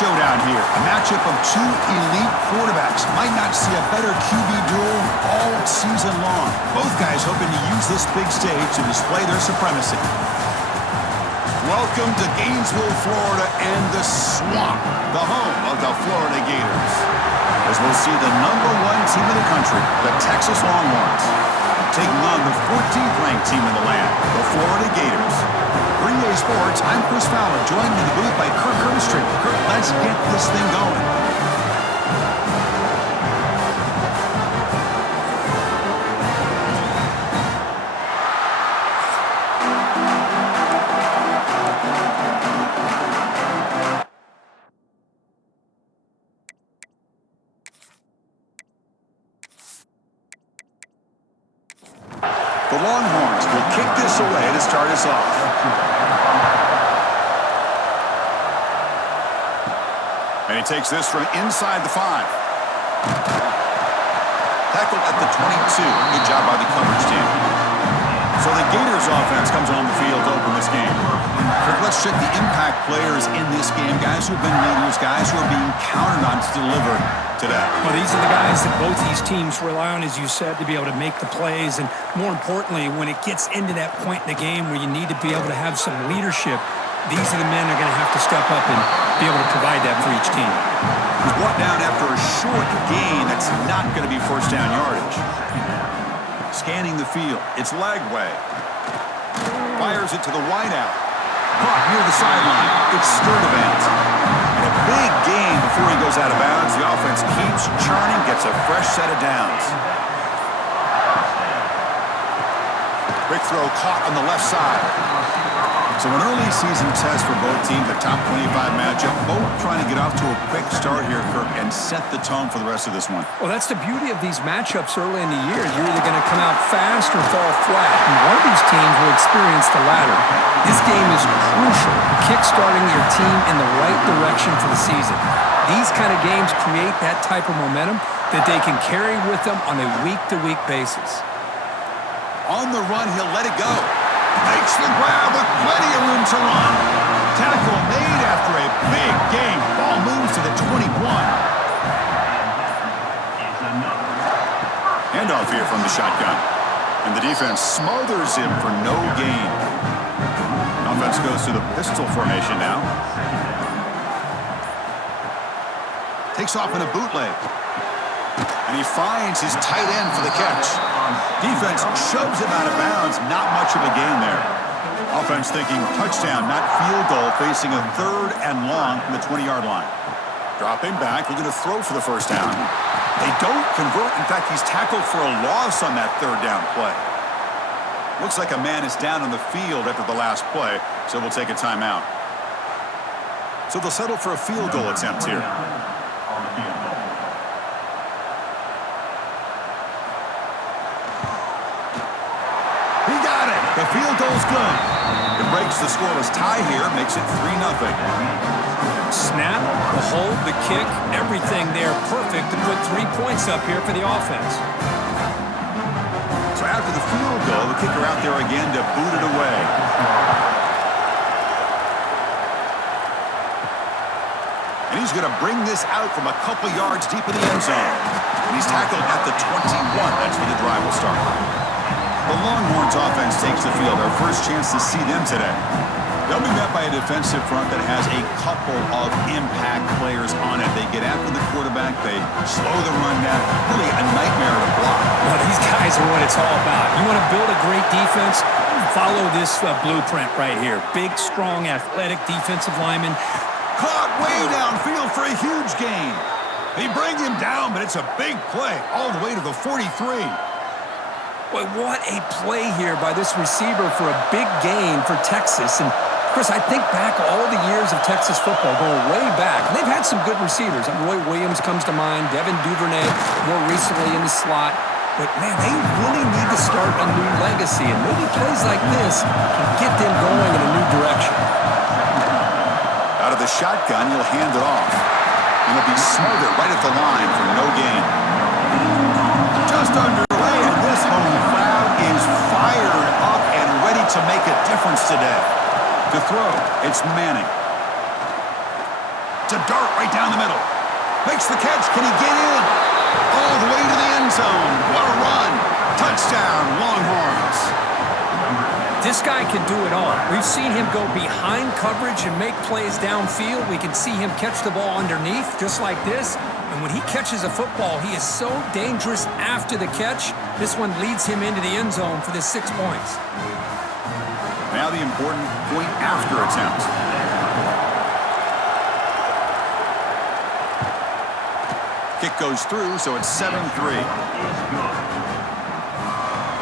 showdown here. A matchup of two elite quarterbacks. Might not see a better QB duel all season long. Both guys hoping to use this big stage to display their supremacy. Welcome to Gainesville, Florida, and the Swamp, the home of the Florida Gators. As we'll see the #1 team in the country, the Texas Longhorns, taking on the 14th ranked team in the land, the Florida Gators. Green Bay Sports, I'm Chris Fowler, joined in the booth by Kirk Herbstreit. Kirk, let's get this thing going. The Longhorns will kick this away to start us off. And he takes this from inside the 5. Tackled at the 22. Good job by the coverage team. So the Gators offense comes on the field to open this game. Let's check the impact players in this game. Guys who have been leaders, guys who are being counted on to deliver today. Well, these are the guys that both these teams rely on, as you said, to be able to make the plays. And more importantly, when it gets into that point in the game where you need to be able to have some leadership, these are the men that are going to have to step up and be able to provide that for each team. He's brought down after a short gain that's not going to be first down yardage. Scanning the field. It's Lagway. Fires it to the wideout. Caught near the sideline. It's Sturdivant. And a big gain before he goes out of bounds. The offense keeps churning, gets a fresh set of downs. Quick throw caught on the left side. So an early season test for both teams, a top 25 matchup. Both trying to get off to a quick start here, Kirk, and set the tone for the rest of this one. Well, that's the beauty of these matchups early in the year. You're either going to come out fast or fall flat, and one of these teams will experience the latter. This game is crucial, kick-starting your team in the right direction for the season. These kind of games create that type of momentum that they can carry with them on a week-to-week basis. On the run, he'll let it go. Makes the grab with plenty of room to run. Tackle made after a big gain. Ball moves to the 21. Handoff here from the shotgun. And the defense smothers him for no gain. Offense goes to the pistol formation now. Takes off in a bootleg. And he finds his tight end for the catch. Defense shoves him out of bounds. Not much of a gain there. Offense thinking touchdown, not field goal, facing a 3rd and long from the 20-yard line. Dropping back, looking to throw for the first down. They don't convert. In fact, he's tackled for a loss on that 3rd down play. Looks like a man is down on the field after the last play, so we'll take a timeout. So they'll settle for a field goal attempt here. The field goal's good. It breaks the scoreless tie here, makes it 3-0. Snap, the hold, the kick, everything there perfect to put 3 points up here for the offense. So after the field goal, the kicker out there again to boot it away. And he's going to bring this out from a couple yards deep in the end zone. And he's tackled at the 21. That's where the drive will start. The Longhorns offense takes the field. Our first chance to see them today. They'll be met by a defensive front that has a couple of impact players on it. They get after the quarterback. They slow the run down. Really a nightmare to block. Well, these guys are what it's all about. You want to build a great defense? Follow this blueprint right here. Big, strong, athletic defensive lineman. Caught way downfield for a huge gain. They bring him down, but it's a big play all the way to the 43. Boy, what a play here by this receiver for a big gain for Texas. And, Chris, I think back all the years of Texas football, going way back. And they've had some good receivers. Roy Williams comes to mind, Devin Duvernay more recently in the slot. But, man, they really need to start a new legacy. And maybe plays like this can get them going in a new direction. Out of the shotgun, he'll hand it off. And he'll be smothered right at the line for no gain. Just underway, and this home crowd is fired up and ready to make a difference today. To throw, it's Manning. It's a dart right down the middle. Makes the catch. Can he get in? All the way to the end zone. What a run. Touchdown, Longhorns. This guy can do it all. We've seen him go behind coverage and make plays downfield. We can see him catch the ball underneath, just like this. And when he catches a football, he is so dangerous after the catch. This one leads him into the end zone for the 6 points. Now the important point after attempt. Kick goes through, so it's 7-3.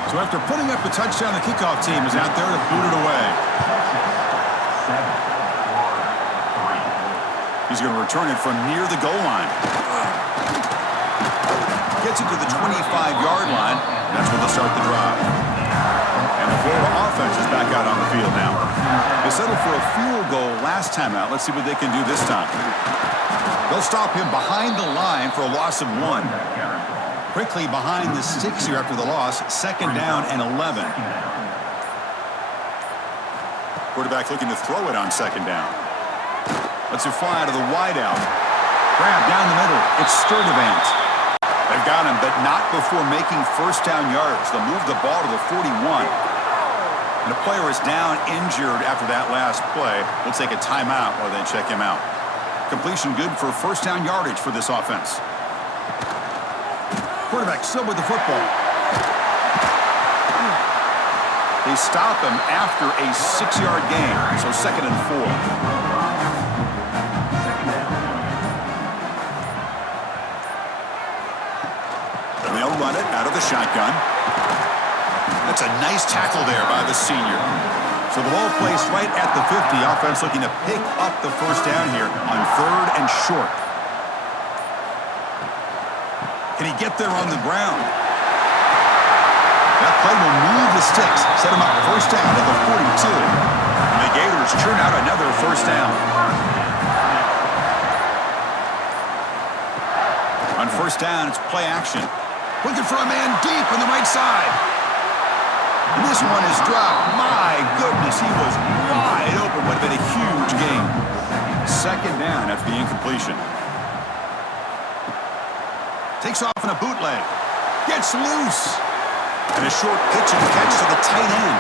So after putting up the touchdown, the kickoff team is out there to boot it away. He's going to return it from near the goal line. Gets it to the 25-yard line. That's when they'll start the drive. And the Florida offense is back out on the field now. They settled for a field goal last time out. Let's see what they can do this time. They'll stop him behind the line for a loss of 1. Quickly behind the sticks here after the loss. 2nd down and 11. Quarterback looking to throw it on 2nd down. Let's it fly out of the wideout. Grab down the middle. It's Sturdivant. They've got him, but not before making 1st down yards. They'll move the ball to the 41. And the player is down injured after that last play. We'll take a timeout while they check him out. Completion good for 1st down yardage for this offense. Quarterback still with the football. They stop him after a 6-yard gain, so 2nd and 4. They'll run it out of the shotgun. That's a nice tackle there by the senior. So the ball placed right at the 50. Offense looking to pick up the 1st down here on 3rd and short. Can he get there on the ground? That play will move the sticks, set him up 1st down at the 42. And the Gators churn out another 1st down. On 1st down, it's play action. Looking for a man deep on the right side. And this one is dropped. My goodness, he was wide open. Would have been a huge gain. 2nd down after the incompletion. Takes off in a bootleg. Gets loose. And a short pitch and catch to the tight end.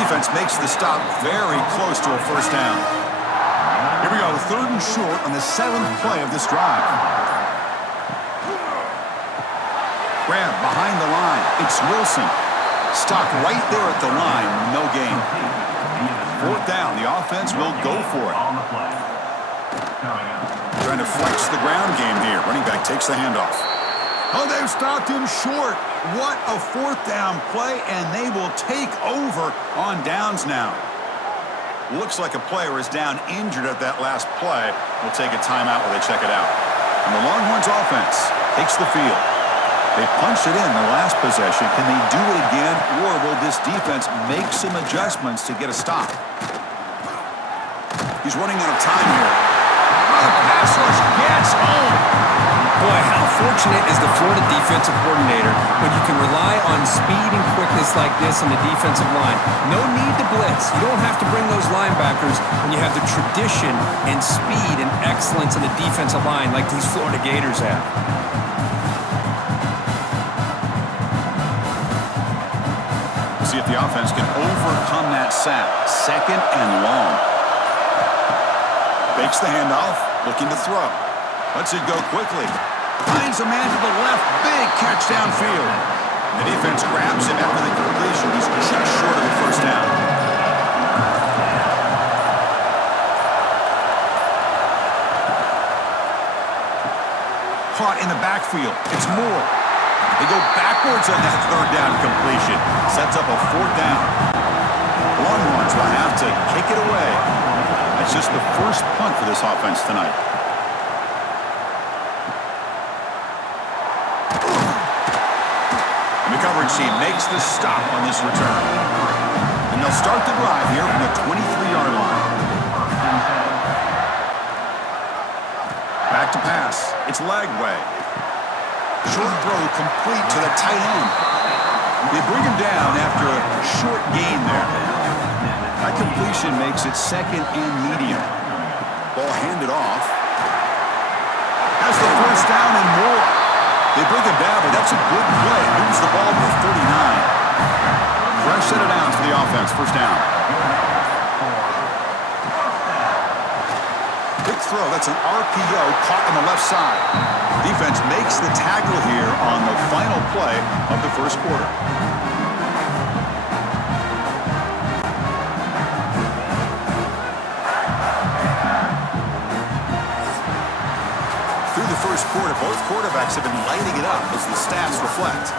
Defense makes the stop very close to a 1st down. Here we go, 3rd and short on the 7th play of this drive. Grab behind the line. It's Wilson. Stop right there at the line. No gain. 4th down. The offense will go for it. Trying to flex the ground game here. Running back takes the handoff. Oh, they've stopped him short. What a 4th down play, and they will take over on downs now. Looks like a player is down injured at that last play. We'll take a timeout while they check it out. And the Longhorns offense takes the field. They punched it in the last possession. Can they do it again, or will this defense make some adjustments to get a stop? He's running out of time here. Oh, the pass rush gets home. Boy, how fortunate is the Florida defensive coordinator when you can rely on speed and quickness like this on the defensive line. No need to blitz. You don't have to bring those linebackers when you have the tradition and speed and excellence on the defensive line like these Florida Gators have. See if the offense can overcome that sack. 2nd and long. Fakes the handoff, looking to throw. Lets it go quickly. Finds a man to the left. Big catch downfield. The defense grabs him after the completion. He's just short of the 1st down. Caught in the backfield. It's Moore. They go backwards on that 3rd down completion. Sets up a 4th down. Longhorns will have to kick it away. That's just the first punt for this offense tonight. And the coverage team makes the stop on this return. And they'll start the drive here from the 23-yard line. Back to pass. It's Lagway. Short throw complete to the tight end. They bring him down after a short gain there. That completion makes it 2nd and medium. Ball handed off. has the first down and more. They bring him down, but that's a good play. Moves the ball to 39. Fresh set of downs for the offense. First down. Big throw. That's an RPO caught on the left side. Defense makes the tackle here on the final play of the first quarter. Through the first quarter, both quarterbacks have been lighting it up as the stats reflect.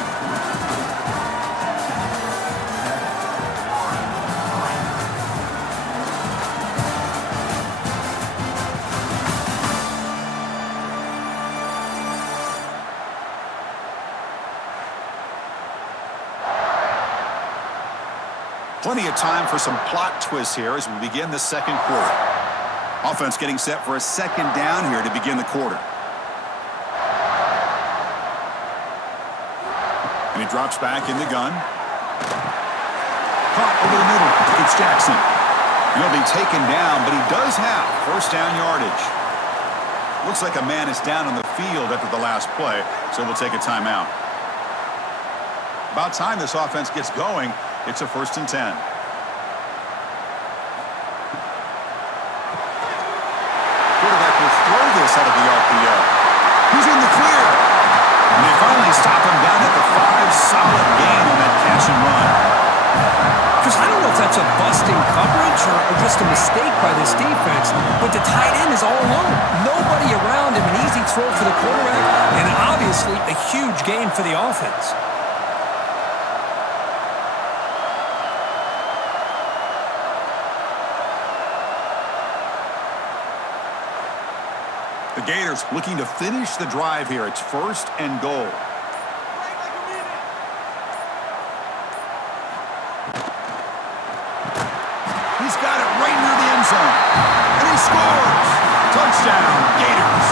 Plenty of time for some plot twists here as we begin the second quarter. Offense getting set for a second down here to begin the quarter. And he drops back in the gun. Caught over the middle. It's Jackson. He'll be taken down, but he does have first down yardage. Looks like a man is down on the field after the last play, so we'll take a timeout. About time this offense gets going. It's a 1st and 10. Quarterback will throw this out of the RPO. He's in the clear. And they finally stop him down at the 5. Solid gain on that catch and run. Because I don't know if that's a busting coverage or just a mistake by this defense, but the tight end is all alone. Nobody around him, an easy throw for the quarterback, and obviously a huge gain for the offense. The Gators looking to finish the drive here. It's 1st and goal. He's got it right near the end zone. And he scores! Touchdown, Gators!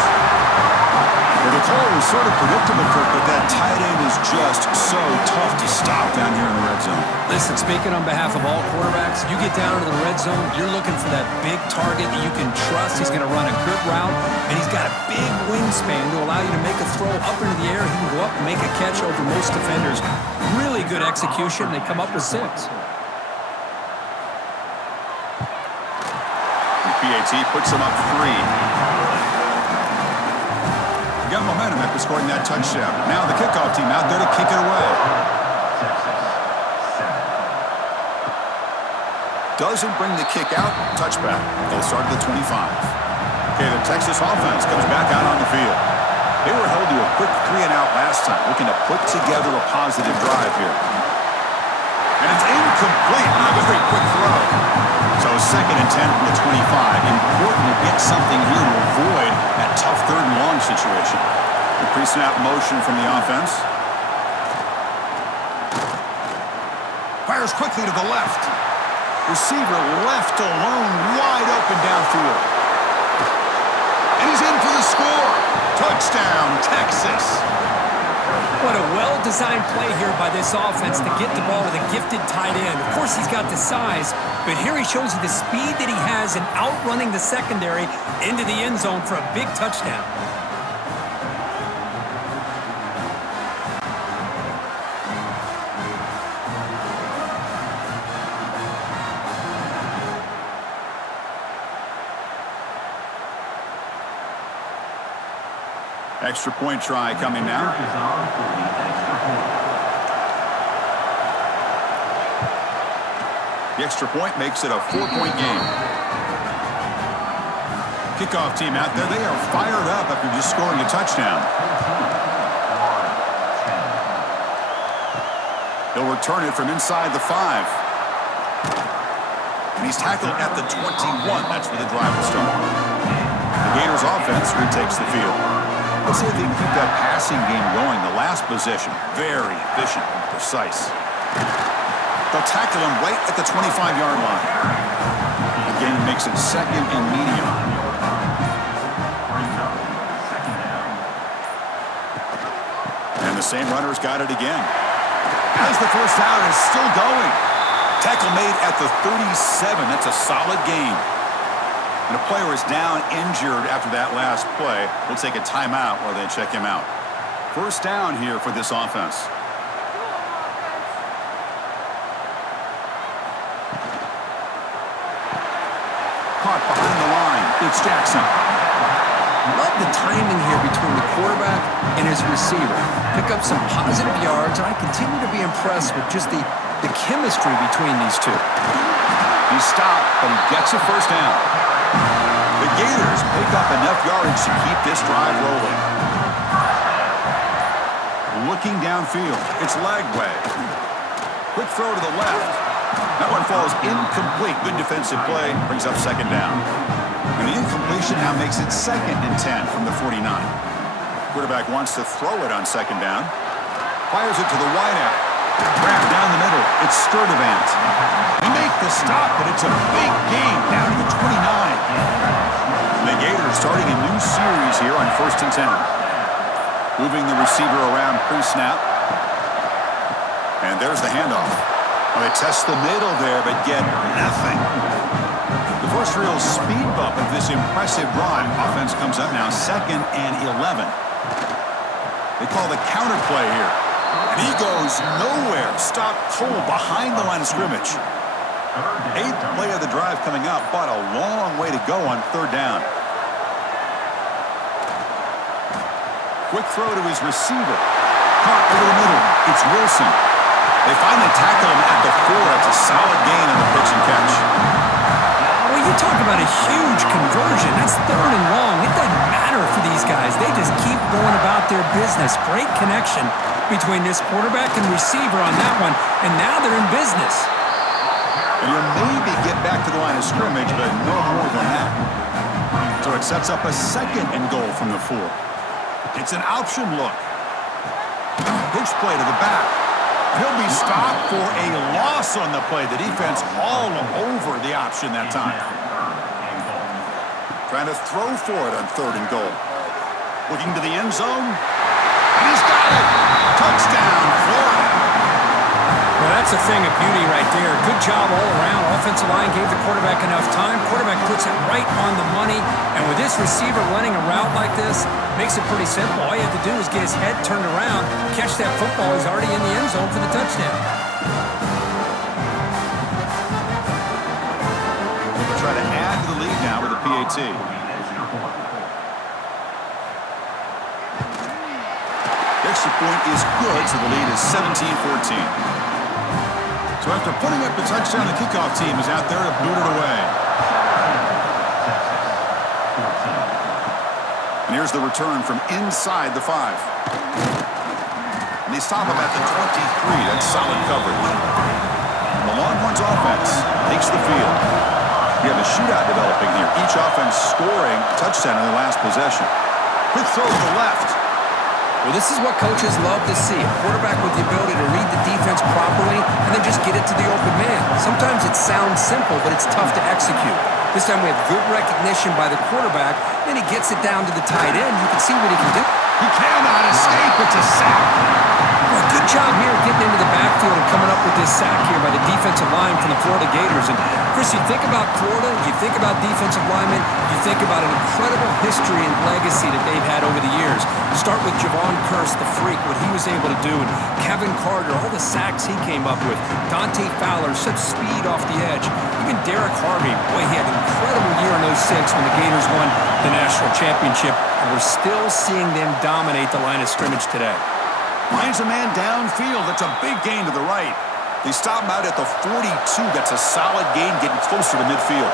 Well, the call was sort of predictable, Kirk, but that tight end is just so tough to stop down here in the red zone. Listen, speaking on behalf of all quarterbacks, you get down into the red zone, you're looking for that big target that you can trust. He's going to run a good route, and he's got a big wingspan to allow you to make a throw up into the air. He can go up and make a catch over most defenders. Really good execution. They come up with 6. PAT puts him up 3. Got momentum after scoring that touchdown. Now the kickoff team out there to kick it away. Doesn't bring the kick out. Touchback. They'll start at the 25. Okay, the Texas offense comes back out on the field. They were held to a quick 3-and-out last time, looking to put together a positive drive here. And it's incomplete. Not a very quick throw. So 2nd and 10 from the 25. Important to get something here to avoid that tough 3rd and long situation. The pre-snap motion from the offense. Fires quickly to the left. Receiver left alone, wide open downfield. And he's in for the score. Touchdown, Texas. What a well-designed play here by this offense to get the ball to the gifted tight end. Of course, he's got the size, but here he shows you the speed that he has in outrunning the secondary into the end zone for a big touchdown. Extra point try coming now. The extra point makes it a 4-point game. Kickoff team out there. They are fired up after just scoring a touchdown. He'll return it from inside the 5. And he's tackled at the 21. That's where the drive will start. The Gators offense retakes the field. Let's see if they can keep that passing game going. The last possession, very efficient and precise. They'll tackle him right at the 25-yard line. Again, makes it 2nd and medium. And the same runner's got it again. As the first down is still going. Tackle made at the 37. That's a solid gain. And a player is down injured after that last play. We'll take a timeout while they check him out. First down here for this offense. Caught behind the line. It's Jackson. Love the timing here between the quarterback and his receiver. Pick up some positive yards, and I continue to be impressed with just the chemistry between these two. He's stopped, but he gets a first down. The Gators pick up enough yardage to keep this drive rolling. Looking downfield, it's Lagway. Quick throw to the left. That one falls incomplete. Good defensive play, brings up second down. And the incompletion now makes it 2nd and 10 from the 49. Quarterback wants to throw it on second down. Fires it to the wideout. Wrap down the middle. It's Sturdivant. They make the stop, but it's a big gain down to the 29. And the Gators starting a new series here on 1st and 10. Moving the receiver around pre-snap. And there's the handoff. Well, they test the middle there, but get nothing. The first real speed bump of this impressive drive. Offense comes up now 2nd and 11. They call the counter play here. And he goes nowhere. Stopped cold behind the line of scrimmage. 8th play of the drive coming up, but a long way to go on 3rd down. Quick throw to his receiver. Caught over the middle. It's Wilson. They finally tackle him at the 4. It's a solid gain on the pitch and catch. Well, you talk about a huge conversion. That's 3rd and long. It doesn't matter for these guys. They just keep going about their business. Great connection between this quarterback and receiver on that one, and now they're in business. And you'll maybe get back to the line of scrimmage, but no more than that. So it sets up a 2nd and goal from the 4. It's an option look. Pitch play to the back. He'll be stopped for a loss on the play. The defense all over the option that time. Trying to throw for it on 3rd and goal. Looking to the end zone. And he's got it. Touchdown, Florida. Well, that's a thing of beauty right there. Good job all around. Offensive line gave the quarterback enough time. Quarterback puts it right on the money. And with this receiver running a route like this, makes it pretty simple. All you have to do is get his head turned around, catch that football. He's already in the end zone for the touchdown. They'll try to add to the lead now with a PAT. The extra point is good, so the lead is 17-14. So after putting up the touchdown, the kickoff team is out there to boot it away. And here's the return from inside the 5. And they stop him at the 23. That's solid coverage. And the Longhorns offense takes the field. We have a shootout developing here. Each offense scoring a touchdown in their last possession. Quick throw to the left. Well, this is what coaches love to see. A quarterback with the ability to read the defense properly and then just get it to the open man. Sometimes it sounds simple, but it's tough to execute. This time we have good recognition by the quarterback, and he gets it down to the tight end. You can see what he can do. He cannot escape. It's a sack. Well, good job here getting into the backfield and coming up with this sack here by the defensive line from the Florida Gators. And, Chris, you think about Florida, you think about defensive linemen, you think about an incredible history and legacy that they've had over the years. Start with Javon Kearse, the freak, what he was able to do, and Kevin Carter, all the sacks he came up with. Dante Fowler, such speed off the edge. Even Derek Harvey, boy, he had an incredible year in 06 when the Gators won the national championship, and we're still seeing them dominate the line of scrimmage today. Finds a man downfield. That's a big gain to the right. They stop him out at the 42. That's a solid gain, getting closer to midfield.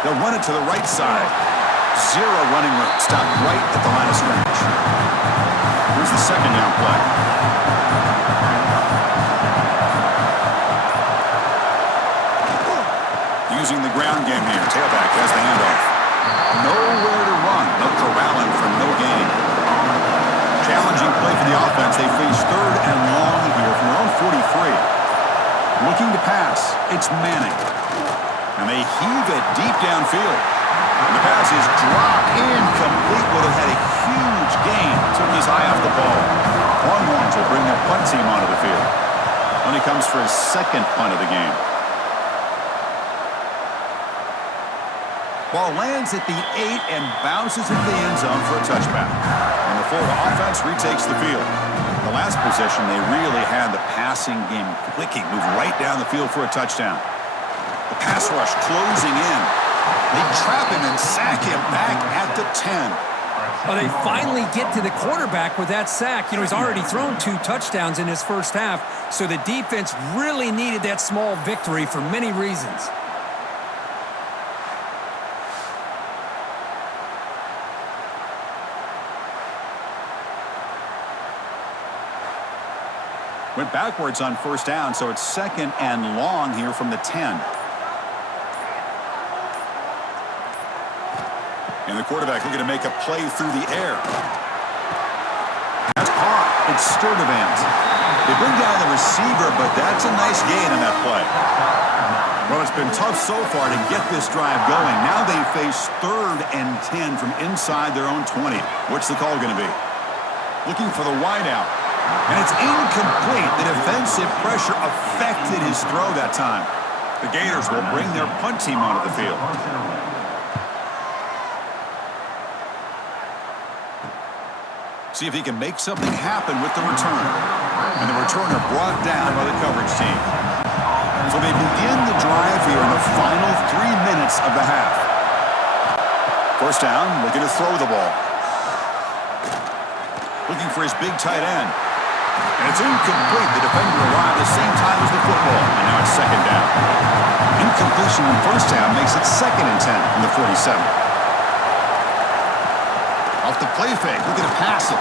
They'll run it to the right side. 0 running room. Stop right at the line of scrimmage. Here's the 2nd down play. Using the ground game here. Tailback has the handoff. Nowhere to run. They'll corral him for no gain. Challenging play for the offense. They face 3rd and long here from their own 43. Looking to pass. It's Manning. And they heave it deep downfield. And the pass is dropped incomplete. Would have had a huge gain. Took his eye off the ball. Longhorns will bring their punt team onto the field. When he comes for his 2nd punt of the game. Ball lands at the 8 and bounces into the end zone for a touchback. And the Florida offense retakes the field. The last possession, they really had the passing game clicking, moved right down the field for a touchdown. The pass rush closing in. They trap him and sack him back at the 10. Well, they finally get to the quarterback with that sack. You know, he's already thrown 2 touchdowns in his first half, so the defense really needed that small victory for many reasons. Went backwards on first down, so it's 2nd and long here from the 10. And the quarterback looking to make a play through the air. That's caught. It's Sturdivant. They bring down the receiver, but that's a nice gain on that play. Well, it's been tough so far to get this drive going. Now they face 3rd and 10 from inside their own 20. What's the call going to be? Looking for the wideout. And it's incomplete. The defensive pressure affected his throw that time. The Gators will bring their punt team onto the field. See if he can make something happen with the return. And the returner brought down by the coverage team. So they begin the drive here in the final 3 minutes of the half. First down, looking to throw the ball. Looking for his big tight end. And it's incomplete. The defender arrived the same time as the football. And now it's 2nd down. Incompletion on first down makes it 2nd and 10 from the 47. Off the play fake, looking to pass it.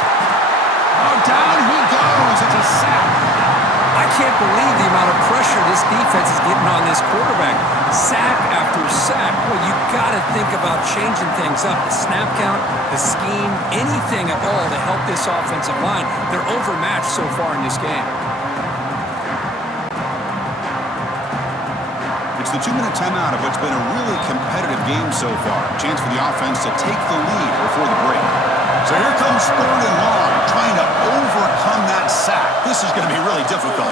Oh, down he goes. It's a sack. I can't believe the amount of pressure this defense is getting on this quarterback. Sack after sack. Well, you got to think about changing things up. The snap count, the scheme, anything at all to help this offensive line. They're overmatched so far in this game. It's the 2-minute timeout of what's been a really competitive game so far. Chance for the offense to take the lead before the break. So here comes 3rd and long, trying to overcome that sack. This is going to be really difficult.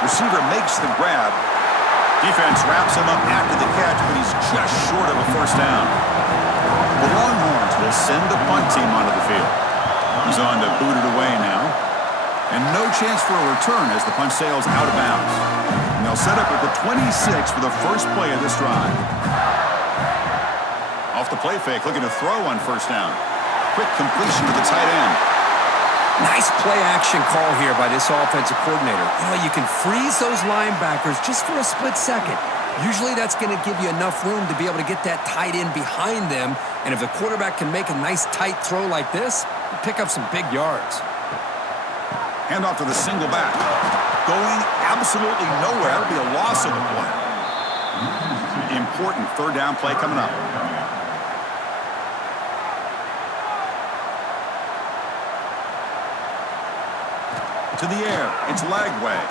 Receiver makes the grab. Defense wraps him up after the catch, but he's just short of a first down. The Longhorns will send the punt team onto the field. He's on to boot it away now. And no chance for a return as the punt sails out of bounds. And they'll set up at the 26 for the first play of this drive. Off the play fake, looking to throw on first down. Quick completion to the tight end. Nice play action call here by this offensive coordinator. You know, you can freeze those linebackers just for a split second. Usually that's going to give you enough room to be able to get that tight end behind them. And if the quarterback can make a nice tight throw like this, you pick up some big yards. Handoff to the single back. Going absolutely nowhere. That'll be a loss of the play. Important 3rd down play coming up. To the air. It's Lagway.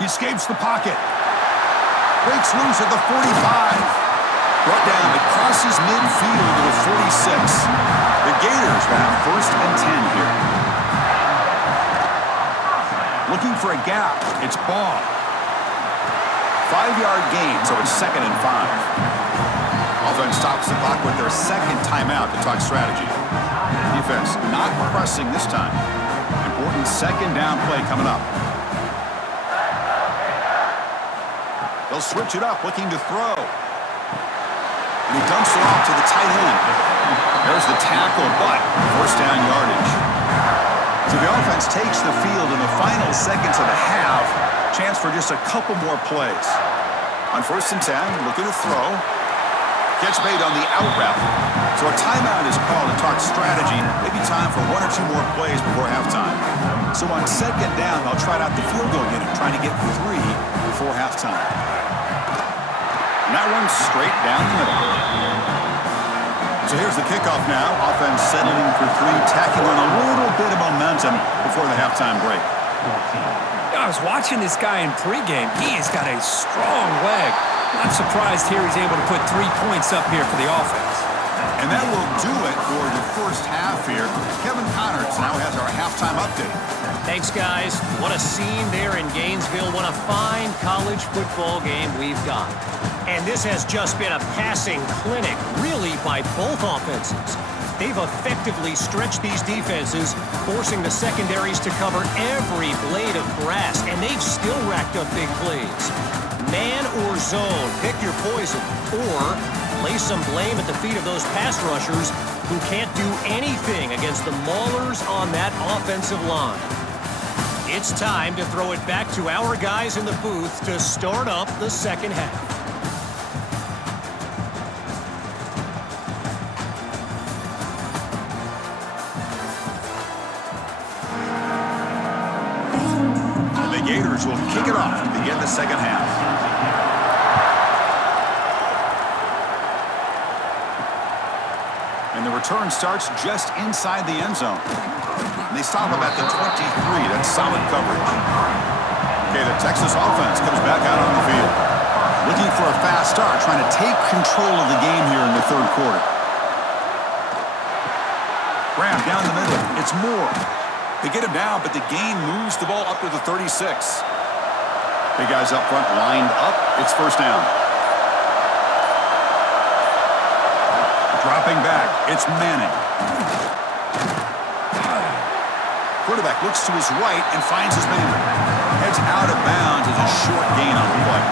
He escapes the pocket. Breaks loose at the 45. Brought down across his midfield to the 46. The Gators will have 1st and 10 here. Looking for a gap. It's Baugh. 5-yard gain, so it's 2nd and 5. Offense stops the clock with their 2nd timeout to talk strategy. Defense not pressing this time. Important 2nd down play coming up. They'll switch it up, looking to throw. And he dumps it off to the tight end. There's the tackle, but 1st down yardage. So the offense takes the field in the final seconds of the half. Chance for just a couple more plays. On 1st and 10, looking to throw. Catch made on the out route. So a timeout is called to talk strategy. Maybe time for 1 or 2 more plays before halftime. So on 2nd down, they'll try out the field goal unit, trying to get 3 before halftime. And that one's straight down the middle. So here's the kickoff now. Offense settling for 3, tacking on a little bit of momentum before the halftime break. I was watching this guy in pregame. He has got a strong leg. Not surprised here he's able to put 3 points up here for the offense. And that will do it for the first half here. Kevin Connors now has our halftime update. Thanks, guys. What a scene there in Gainesville. What a fine college football game we've got. And this has just been a passing clinic, really, by both offenses. They've effectively stretched these defenses, forcing the secondaries to cover every blade of grass, and they've still racked up big plays. Man or zone, pick your poison, or lay some blame at the feet of those pass rushers who can't do anything against the maulers on that offensive line. It's time to throw it back to our guys in the booth to start up the second half. The Gators will kick it off to begin the second half. And the return starts just inside the end zone. And they stop him at the 23. That's solid coverage. Okay, the Texas offense comes back out on the field. Looking for a fast start, trying to take control of the game here in the third quarter. Graham down the middle. It's Moore. They get him down, but the gain moves the ball up to the 36. Big guys up front lined up. It's first down. Dropping back, it's Manning. Quarterback looks to his right and finds his man. Heads out of bounds as a short gain on the play.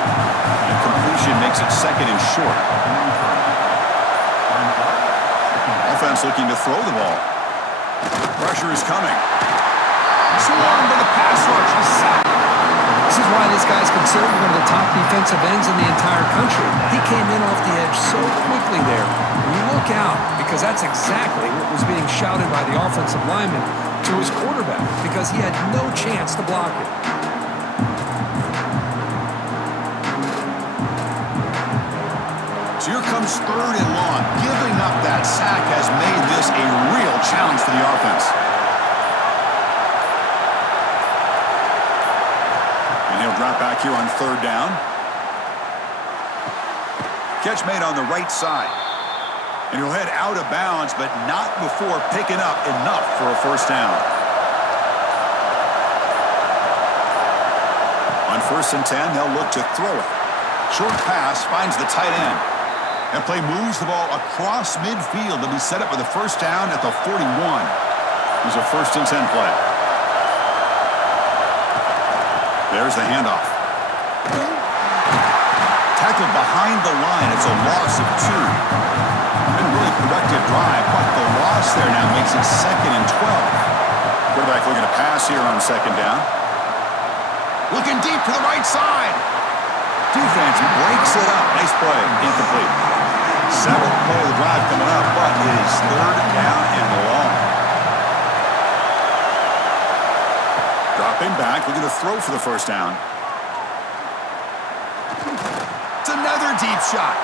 And completion makes it second and short. Offense looking to throw the ball. Pressure is coming. Swarmed by the pass rush. He's sacked. This is why this guy's considered one of the top defensive ends in the entire country. He came in off the edge so quickly there. You look out, because that's exactly what was being shouted by the offensive lineman to his quarterback, because he had no chance to block it. So here comes third and long. Giving up that sack has made this a real challenge for the offense. And he'll drop back here on third down. Catch made on the right side. And he'll head out of bounds, but not before picking up enough for a first down. On 1st and 10, they'll look to throw it. Short pass finds the tight end. That play moves the ball across midfield to be set up with a first down at the 41. Here's a 1st and 10 play. There's the handoff. Tackled behind the line. It's a loss of 2. Been a really productive drive, but the loss there now makes it 2nd and 12. Quarterback looking to pass here on 2nd down. Looking deep to the right side. Defense breaks it up. Nice play. Incomplete. 7th play of the drive coming up, but it is 3rd down and long. Dropping back, looking to throw for the first down. It's another deep shot.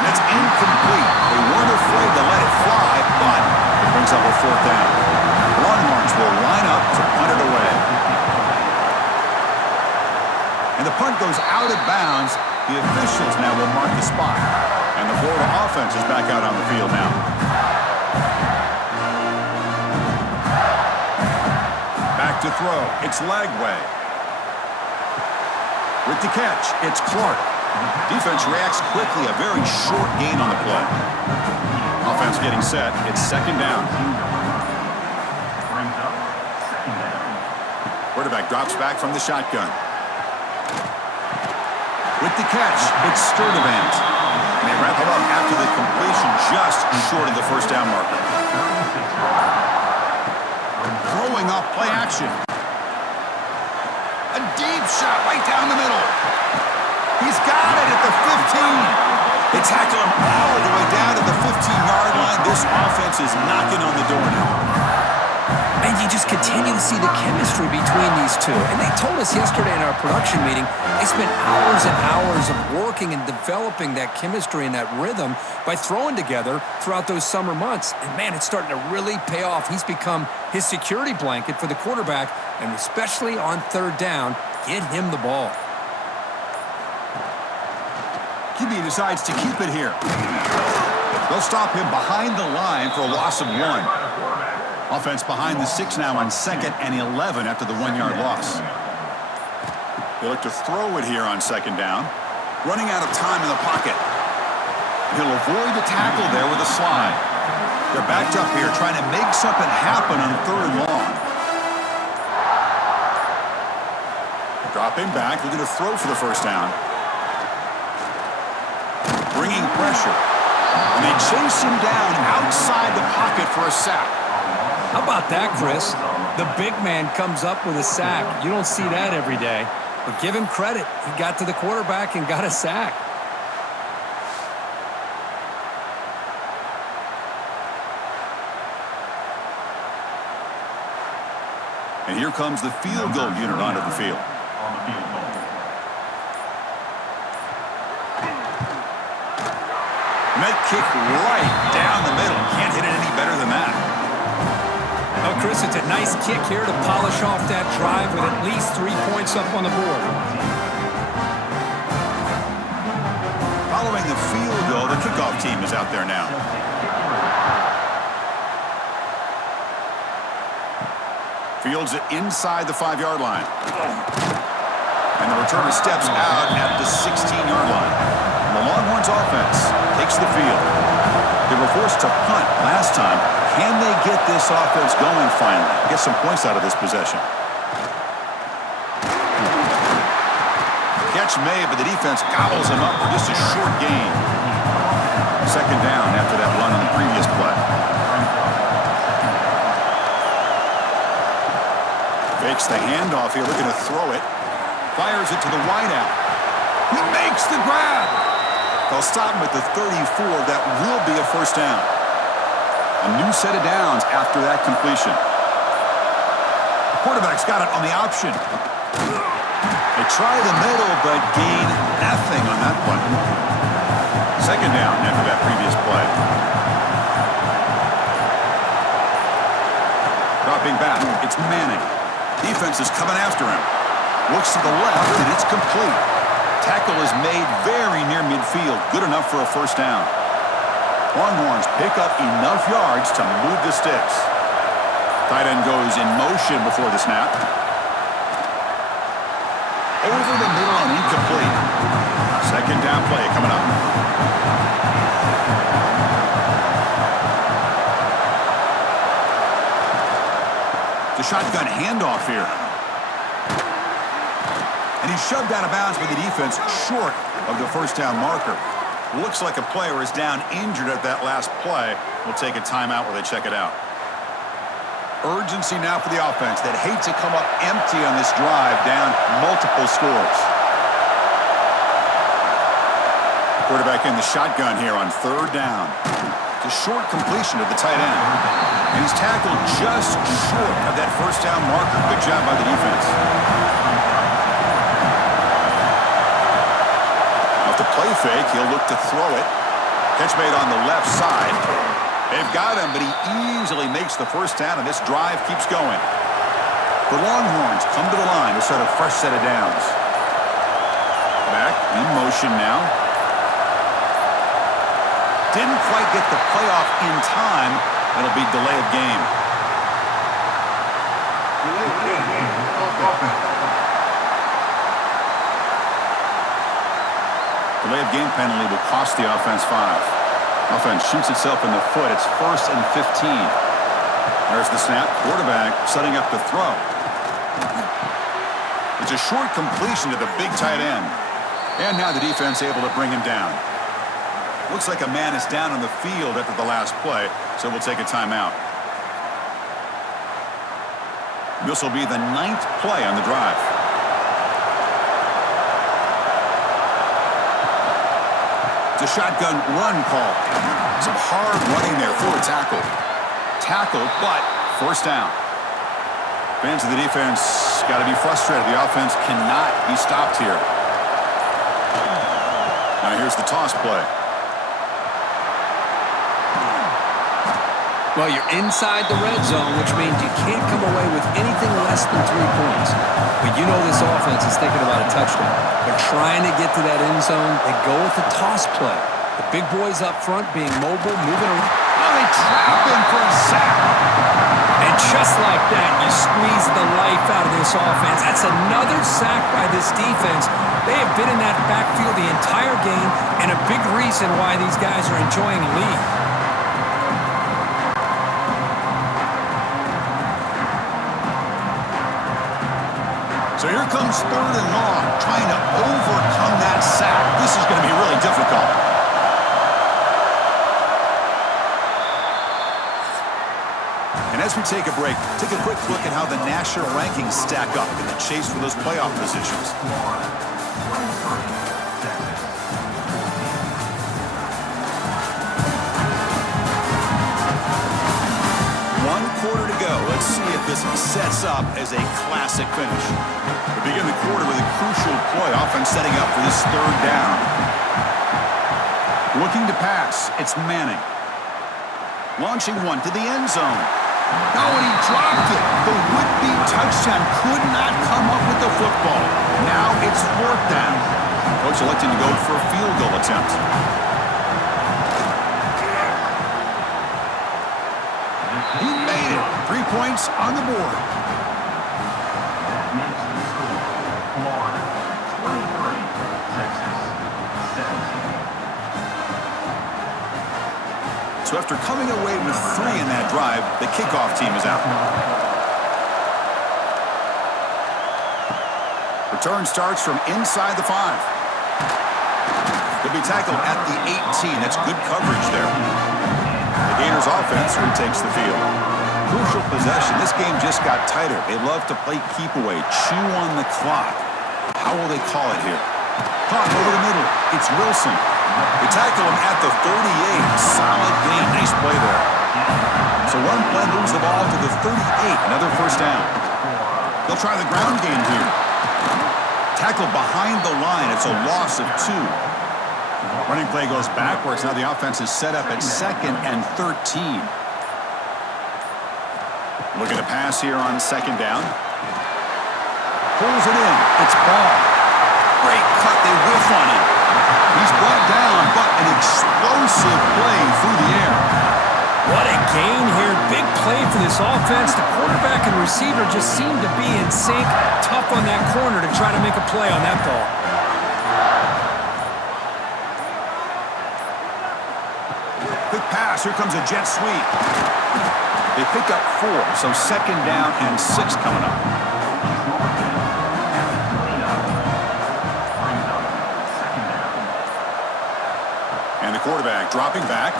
And it's incomplete. They weren't afraid to let it fly, but it brings up a 4th down. Longhorns will line up to punt it away. And the punt goes out of bounds. The officials now will mark the spot. And the Florida offense is back out on the field now. Back to throw. It's Lagway. With the catch, it's Clark. Defense reacts quickly. A very short gain on the play. Offense getting set. It's 2nd down. Quarterback drops back from the shotgun. With the catch, it's Sturdivant. And they wrap it up after the completion just short of the first down marker. Throwing off play action. A deep shot right down the middle. He's got it at the 15. They tackle him all the way down to the 15-yard line. This offense is knocking on the door now. And you just continue to see the chemistry between these two. And they told us yesterday in our production meeting, they spent hours and hours of working and developing that chemistry and that rhythm by throwing together throughout those summer months. And man, it's starting to really pay off. He's become his security blanket for the quarterback, and especially on 3rd down, get him the ball. QB decides to keep it here. They'll stop him behind the line for a loss of 1. Offense behind the 6 now on 2nd and 11 after the 1-yard loss. They look to throw it here on 2nd down. Running out of time in the pocket. He'll avoid the tackle there with a slide. They're backed up here trying to make something happen on 3rd and long. Dropping back, looking to throw for the 1st down. Bringing pressure. And they chase him down outside the pocket for a sack. How about that, Chris? The big man comes up with a sack. You don't see that every day. But give him credit. He got to the quarterback and got a sack. And here comes the field goal unit onto the field. That kick right down the middle. Can't hit it any better than that. Oh, Chris, it's a nice kick here to polish off that drive with at least 3 points up on the board. Following the field goal, the kickoff team is out there now. Fields it inside the 5-yard line. And the returner steps out at the 16-yard line. And the Longhorns offense takes the field. They were forced to punt last time. Can they get this offense going finally? Get some points out of this possession. Catch made, but the defense gobbles him up for just a short gain. 2nd down after that run on the previous play. Fakes the handoff here, looking to throw it. Fires it to the wideout. He makes the grab. They'll stop him at the 34. That will be a 1st down. A new set of downs after that completion. The quarterback's got it on the option. They try the middle, but gain nothing on that play. 2nd down after that previous play. Dropping back, it's Manning. Defense is coming after him. Looks to the left, and it's complete. Tackle is made very near midfield. Good enough for a 1st down. Longhorns pick up enough yards to move the sticks. Tight end goes in motion before the snap. Over the middle and incomplete. 2nd down play coming up. The shotgun handoff here. And he's shoved out of bounds by the defense short of the 1st down marker. Looks like a player is down injured at that last play. We'll take a timeout while they check it out. Urgency now for the offense that hate to come up empty on this drive, down multiple scores. Quarterback in the shotgun here on 3rd down. It's a short completion to the tight end. And he's tackled just short of that 1st down marker. Good job by the defense. Off the play fake, he'll look to throw it. Catch made on the left side. They've got him, but he easily makes the 1st down, and this drive keeps going. The Longhorns come to the line to start a fresh set of downs. Back in motion now. Didn't quite get the playoff in time. It'll be delay of game. Delay of game penalty will cost the offense 5. Offense shoots itself in the foot. It's 1st and 15. There's the snap. Quarterback setting up the throw. It's a short completion to the big tight end. And now the defense able to bring him down. Looks like a man is down on the field after the last play, so we'll take a timeout. This will be the 9th play on the drive. It's a shotgun run call. Some hard running there for a tackle. Tackled, but 1st down. Fans of the defense got to be frustrated. The offense cannot be stopped here. Now here's the toss play. Well, you're inside the red zone, which means you can't come away with anything less than 3 points. But you know this offense is thinking about a touchdown. They're trying to get to that end zone. They go with the toss play. The big boys up front being mobile, moving around. Oh, they trap him for a sack. And just like that, you squeeze the life out of this offense. That's another sack by this defense. They have been in that backfield the entire game, and a big reason why these guys are enjoying a lead. So here comes 3rd and long, trying to overcome that sack. This is going to be really difficult. And as we take a break, take a quick look at how the national rankings stack up in the chase for those playoff positions. One quarter to go. Let's see if this sets up as a classic finish. We begin the quarter with a crucial play, often setting up for this 3rd down. Looking to pass, it's Manning. Launching one to the end zone. Oh, and he dropped it. The would-be touchdown could not come up with the football. Now it's 4th down. Coach electing to go for a field goal attempt. He made it. 3 points on the board. So after coming away with 3 in that drive, the kickoff team is out. Return starts from inside the 5. He'll be tackled at the 18. That's good coverage there. The Gators offense retakes the field. Crucial possession. This game just got tighter. They love to play keep away, chew on the clock. How will they call it here? Caught over the middle. It's Wilson. They tackle him at the 38. Solid game. Nice play there. So one play moves the ball to the 38. Another 1st down. They'll try the ground game here. Tackle behind the line. It's a loss of 2. Running play goes backwards. Now the offense is set up at 2nd and 13. Looking to pass here on 2nd down. Pulls it in. It's Ball. Great cut. They whiff on him. He's brought down, but an explosive play through the air. What a gain here. Big play for this offense. The quarterback and receiver just seem to be in sync. Tough on that corner to try to make a play on that ball. Quick pass. Here comes a jet sweep. They pick up 4, so 2nd down and 6 coming up. And the quarterback dropping back.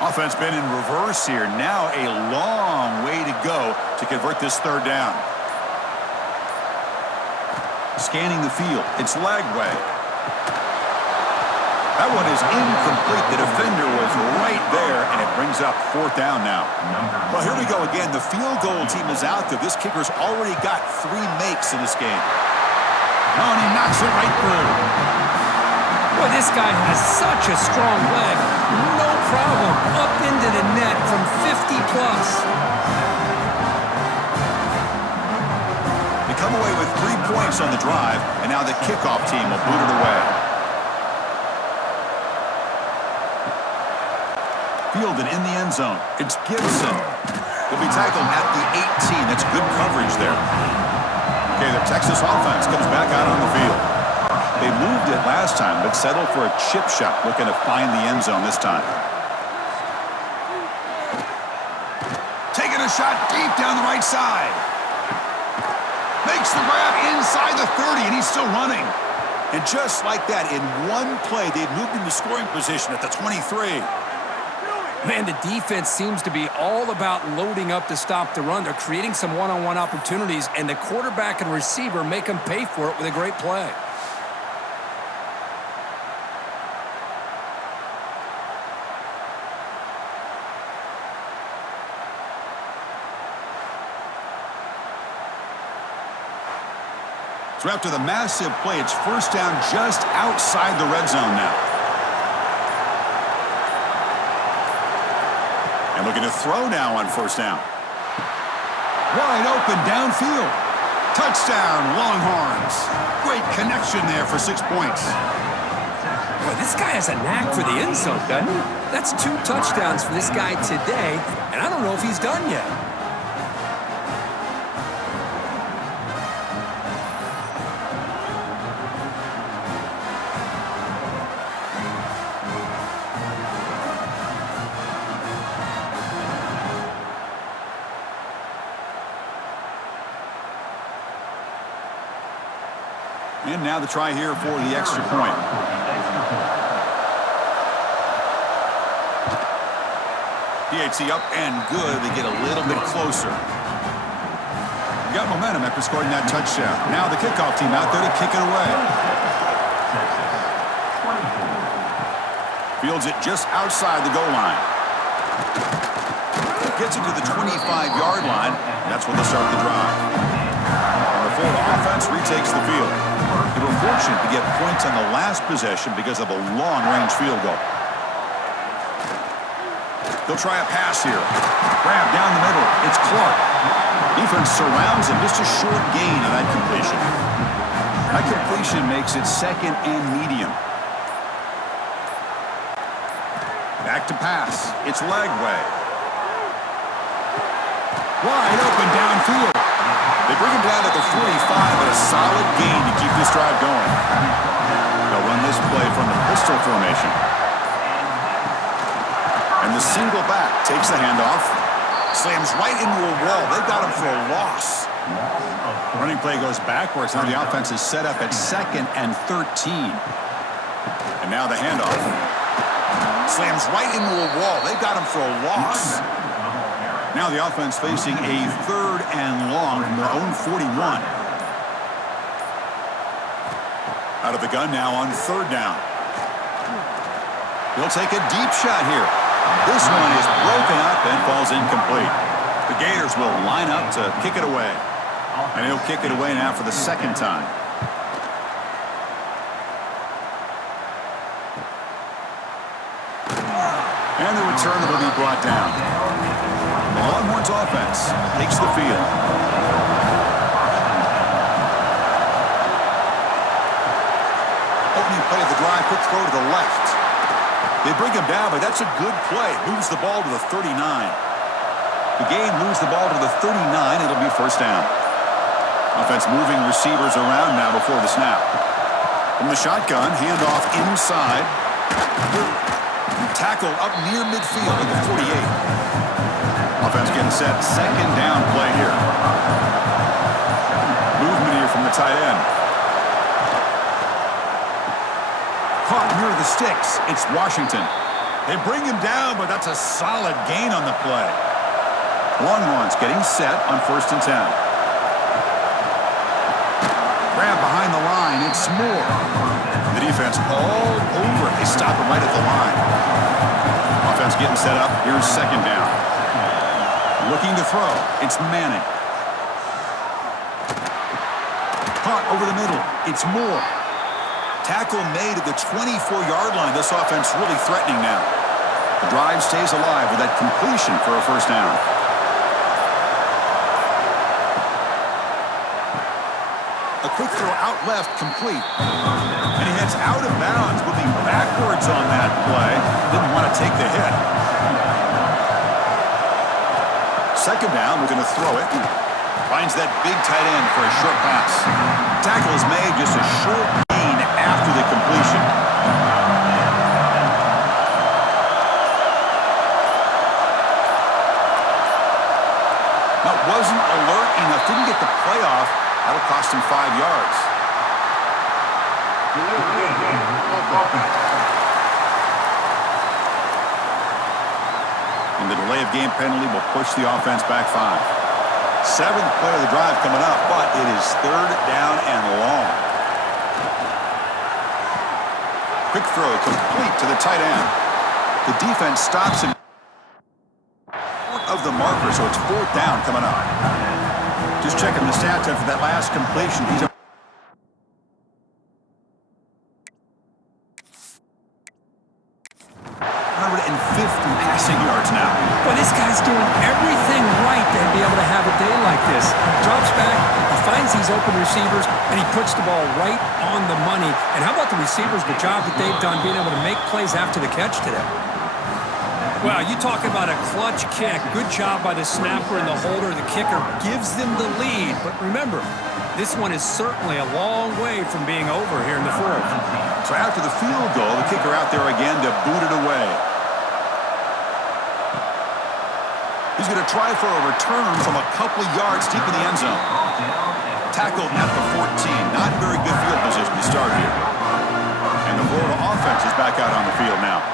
Offense been in reverse here. Now a long way to go to convert this 3rd down. Scanning the field. It's Lagway. That one is incomplete. The defender was right there, and it brings up 4th down now. Well, here we go again. The field goal team is out there. This kicker's already got 3 makes in this game. Oh, and he knocks it right through. Boy, this guy has such a strong leg. No problem. Up into the net from 50 plus. They come away with 3 points on the drive, and now the kickoff team will boot it away. Fielded in the end zone. It's Gibson. He'll be tackled at the 18. That's good coverage there. Okay, the Texas offense comes back out on the field. They moved it last time, but settled for a chip shot, looking to find the end zone this time. Taking a shot deep down the right side. Makes the grab inside the 30, and he's still running. And just like that, in one play, they've moved into scoring position at the 23. Man, the defense seems to be all about loading up to stop the run. They're creating some one-on-one opportunities, and the quarterback and receiver make them pay for it with a great play. So after the massive play, it's first down just outside the red zone now. And looking to throw now on first down. Wide open downfield. Touchdown, Longhorns. Great connection there for 6 points. Boy, this guy has a knack for the end zone, doesn't he? That's 2 touchdowns for this guy today, and I don't know if he's done yet. And now the try here for the extra point. PAT up and good. They get a little bit closer. Got momentum after scoring that touchdown. Now the kickoff team out there to kick it away. Fields it just outside the goal line. Gets it to the 25-yard line. That's where they start the drive. And the Florida offense retakes the field. They were fortunate to get points on the last possession because of a long-range field goal. They'll try a pass here. Grab down the middle. It's Clark. Defense surrounds him. Just a short gain on that completion. That completion makes it second and medium. Back to pass. It's Lagway. Wide open downfield. They bring him down at the 45, but a solid gain to keep this drive going. They'll run this play from the pistol formation. And the single back takes the handoff. Slams right into a wall. They've got him for a loss. Running play goes backwards. Now the offense is set up at 2nd and 13. And now the handoff. Slams right into a wall. They've got him for a loss. Now the offense facing a 3rd and long from their own 41. Out of the gun now on 3rd down. They'll take a deep shot here. This one is broken up and falls incomplete. The Gators will line up to kick it away. And he'll kick it away now for the 2nd time. And the return will be brought down. The Longhorns offense takes the field. Opening play of the drive, quick throw to the left. They bring him down, but that's a good play. Moves the ball to the 39. The Gain moves the ball to the 39. It'll be first down. Offense moving receivers around now before the snap. From the shotgun, handoff inside. Tackled up near midfield at the 48. Offense getting set. 2nd down play here. Movement here from the tight end. Caught near the sticks. It's Washington. They bring him down, but that's a solid gain on the play. Longhorns getting set on 1st and 10. Grab behind the line. It's Moore. The defense all over. They stop him right at the line. Offense getting set up. Here's 2nd down. Looking to throw. It's Manning. Caught over the middle. It's Moore. Tackle made at the 24-yard line. This offense really threatening now. The drive stays alive with that completion for a first down. A quick throw out left, complete. And he heads out of bounds, moving backwards on that play. Didn't want to take the hit. 2nd down, we're going to throw it. Finds that big tight end for a short pass. Tackle is made, just a short gain after the completion. That wasn't alert enough. Didn't get the play off. That'll cost him 5 yards. And the delay of game penalty will push the offense back 5. 7th play of the drive coming up, but it is 3rd down and long. Quick throw complete to the tight end. The defense stops him of the marker, so it's 4th down coming up. Just checking the stats after that last completion. He's This guy's doing everything right to be able to have a day like this. Drops back, he finds these open receivers, and he puts the ball right on the money. And how about the receivers, the job that they've done being able to make plays after the catch today? Well, you talk about a clutch kick. Good job by the snapper and the holder. The kicker gives them the lead. But remember, this one is certainly a long way from being over here in the fourth. So after the field goal, the kicker out there again to boot it away. He's going to try for a return from a couple of yards deep in the end zone. Tackled at the 14. Not very good field position to start here. And the Florida offense is back out on the field now.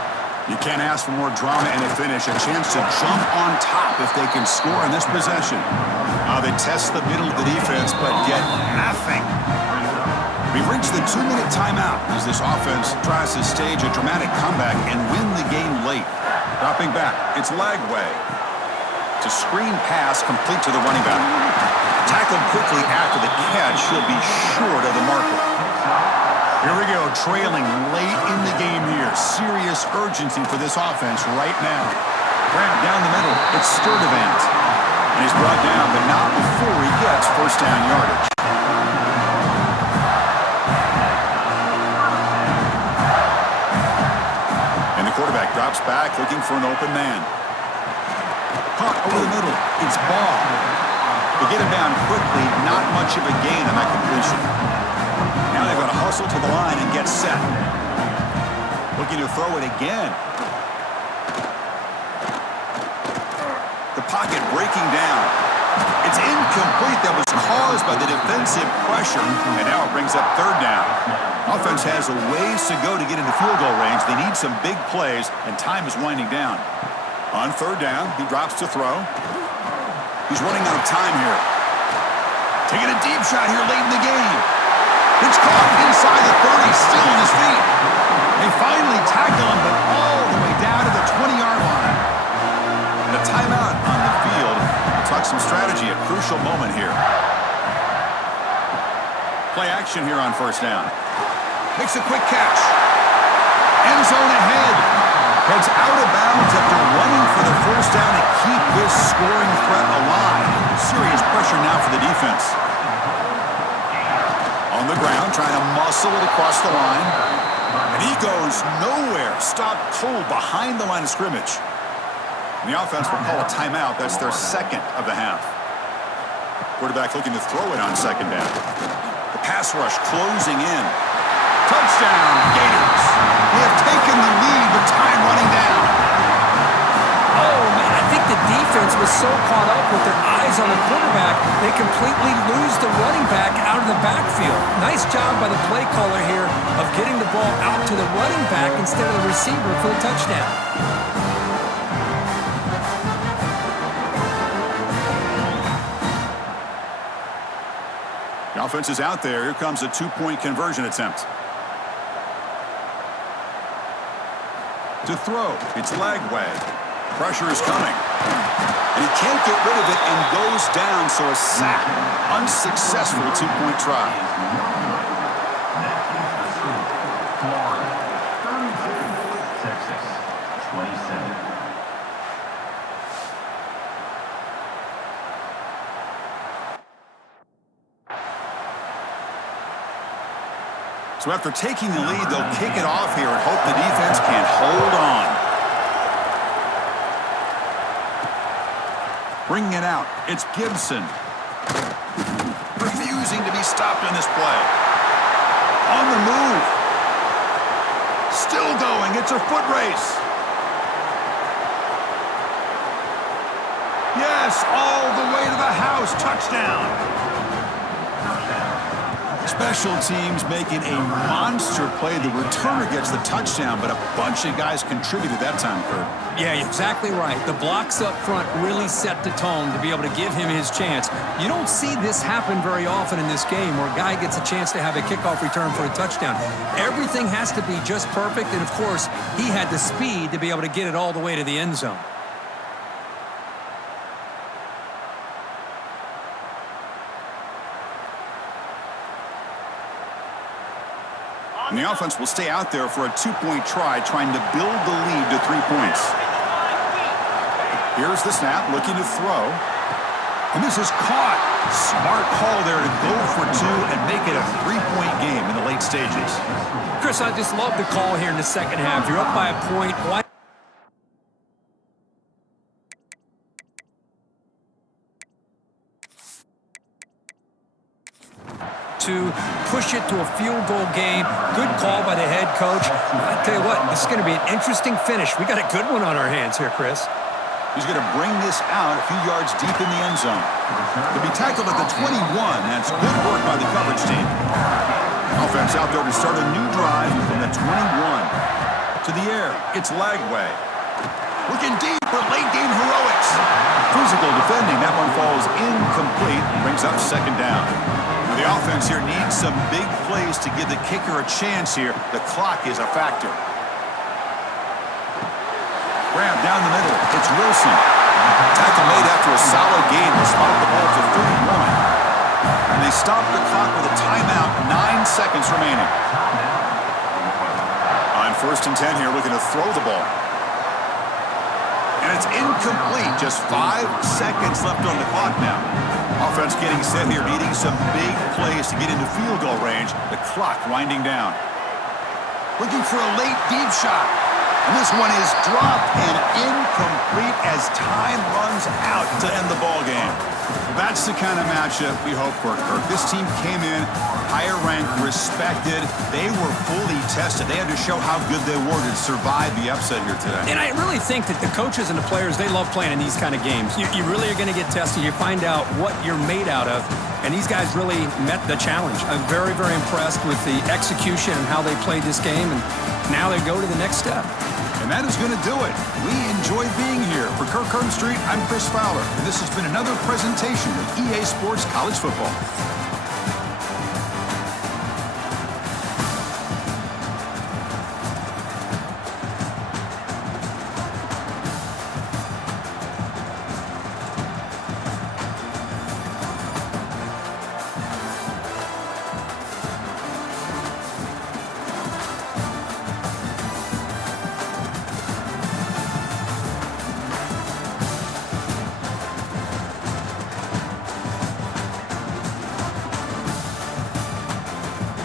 You can't ask for more drama and a finish. A chance to jump on top if they can score in this possession. They test the middle of the defense, but get nothing. We've reached the 2-minute timeout as this offense tries to stage a dramatic comeback and win the game late. Dropping back, it's Lagway. To screen pass complete to the running back. Tackled quickly after the catch. He'll be short of the marker. Here we go, trailing late in the game here. Serious urgency for this offense right now. Grab down the middle. It's Sturdivant. And he's brought down, but not before he gets first down yardage. And the quarterback drops back, looking for an open man. Caught over the middle. It's Ball. They get him down quickly. Not much of a gain on that completion. Now they've got to hustle to the line and get set. Looking to throw it again. The pocket breaking down. It's incomplete. That was caused by the defensive pressure. And now it brings up third down. Offense has a ways to go to get into field goal range. They need some big plays, and time is winding down. On third down, he drops to throw. He's running out of time here. Taking a deep shot here late in the game. It's caught inside the 30, still on his feet. They finally tackle him, but all the way down to the 20-yard line. And a timeout on the field. We'll talk some strategy, a crucial moment here. Play action here on first down. Makes a quick catch. End zone ahead. Heads out of bounds after running for the first down to keep this scoring threat alive. Serious pressure now for the defense. On the ground, trying to muscle it across the line. And he goes nowhere. Stopped cold behind the line of scrimmage. And the offense will call a timeout. That's their second of the half. Quarterback looking to throw it on second down. The pass rush closing in. Touchdown, Gators. They have taken the lead, but time running down. Oh, man, I think the defense was so caught up with their eyes on the quarterback, they completely lose the running back out of the backfield. Nice job by the play caller here of getting the ball out to the running back instead of the receiver for the touchdown. The offense is out there. Here comes a two-point conversion attempt. To throw, it's Lagway. Pressure is coming. And he can't get rid of it and goes down, so a sack. Unsuccessful two-point try. So after taking the lead, they'll kick it off here and hope the defense can hold on. Bringing it out, it's Gibson. Refusing to be stopped in this play. On the move. Still going, it's a foot race. Yes, all the way to the house, touchdown. Special teams making a monster play. The returner gets the touchdown, but a bunch of guys contributed that time, Kurt. Yeah, you're exactly right. The blocks up front really set the tone to be able to give him his chance. You don't see this happen very often in this game where a guy gets a chance to have a kickoff return for a touchdown. Everything has to be just perfect, and of course, he had the speed to be able to get it all the way to the end zone. And the offense will stay out there for a two-point try, trying to build the lead to 3 points. Here's the snap, looking to throw. And this is caught. Smart call there to go for two and make it a 3-point game in the late stages. Chris, I just love the call here in the second half. You're up by a point. Why? To push it to a field goal game. Good call by the head coach. I tell you what, this is going to be an interesting finish. We got a good one on our hands here, Chris. He's going to bring this out a few yards deep in the end zone. To be tackled at the 21, that's good work by the coverage team. Offense out there to start a new drive from the 21. To the air, it's Lagway. Looking deep for late game heroics. Physical defending, that one falls incomplete, brings up second down. The offense here needs some big plays to give the kicker a chance here. The clock is a factor. Grab down the middle. It's Wilson. Tackle made after a solid gain. They spot the ball for 31. And they stop the clock with a timeout. 9 seconds remaining. On 1st and 10 here, looking to throw the ball. And it's incomplete. Just 5 seconds left on the clock now. Offense getting set here, needing some big plays to get into field goal range. The clock winding down. Looking for a late deep shot. And this one is dropped and incomplete as time runs out to end the ball game. That's the kind of matchup we hope for, Kirk. This team came in higher ranked, respected. They were fully tested. They had to show how good they were to survive the upset here today. And I really think that the coaches and the players, they love playing in these kind of games. You really are going to get tested. You find out what you're made out of. And these guys really met the challenge. I'm very, very impressed with the execution and how they played this game. And now they go to the next step. And that is going to do it. We enjoy being here. For Kirk Herbstreit, I'm Chris Fowler. And this has been another presentation of EA Sports College Football.